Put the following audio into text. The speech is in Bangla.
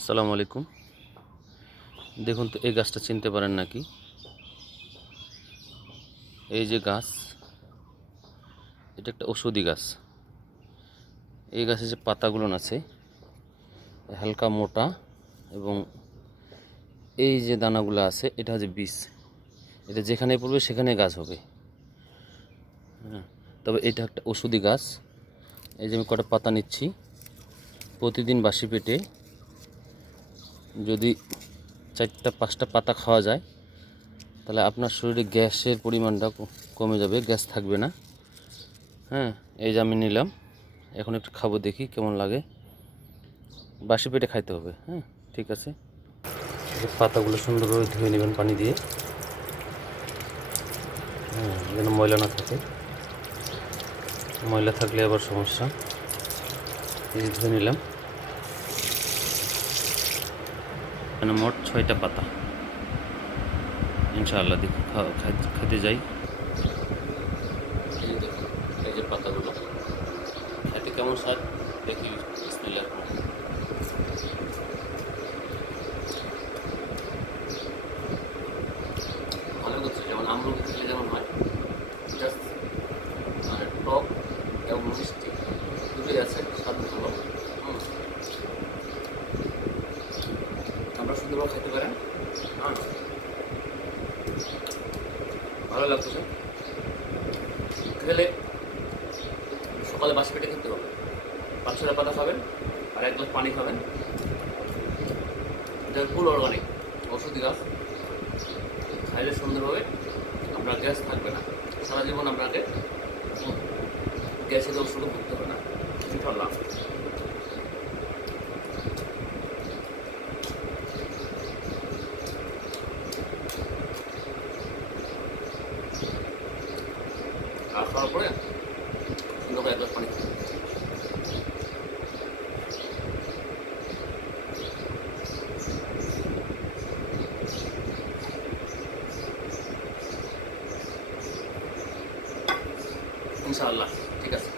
আসসালামু আলাইকুম। দেখুন তো এই গাছটা চিনতে পারেন নাকি? এই যে গাছ, এটা একটা ঔষধি গাছ। এই গাছের যে পাতাগুলো আছে হালকা মোটা, এবং এই যে দানাগুলো আছে এটা হচ্ছে বীজ। এটা যেখানে পড়বে সেখানে গাছ হবে। হ্যাঁ, তবে এটা একটা ঔষধি গাছ। এই যে আমি কটা পাতা নিচ্ছি, প্রতিদিন বাসি পেটে যদি 4-5টা পাতা খাওয়া যায় তাহলে আপনার শরীরে গ্যাসের পরিমাণটা কমে যাবে, গ্যাস থাকবে না। হ্যাঁ, এই যে আমি নিলাম, এখন একটু খাবো, দেখি কেমন লাগে। বাসি পেটে খাইতে হবে। হ্যাঁ, ঠিক আছে। পাতাগুলো সুন্দরভাবে ধুয়ে নেবেন পানি দিয়ে, হ্যাঁ, যেন ময়লা না থাকে। ময়লা থাকলে আবার সমস্যা। এই যে ধুয়ে নিলাম। এখানে মোট 6টা পাতা। ইনশাআল্লাহ দেখি খেতে যাই। এই যে দেখুন, এই যে পাতাগুলো খেতে কেমন স্বাদ দেখি। বিসমিল্লাহ। ভালো করছে, যেমন আমলকি খেলে যেমন হয়, জাস্ট টক এবং মিষ্টি দুটোই আছে, স্বাদ ভালো। আমরা সুন্দরভাবে খেতে পারেন। হ্যাঁ, ভালো লাগতেছে খেলে। সকালে বাসি পেটে খেতে হবে। 5-6টা পাতা খাবেন আর 1 গ্লাস পানি খাবেন। এটা ফুল অর্গানিক ওষুধি গাছ। খাইলে সুন্দরভাবে আপনার গ্যাস থাকবে না। সারা জীবন আপনাকে গ্যাসের ওষুধও ভুগতে হবে না, ইনশাল্লাহ। আর খাওয়ার পরে সুন্দর করে 1 গ্লাস পানি খাবেন। ইনশাআল্লাহ, ঠিক আছে।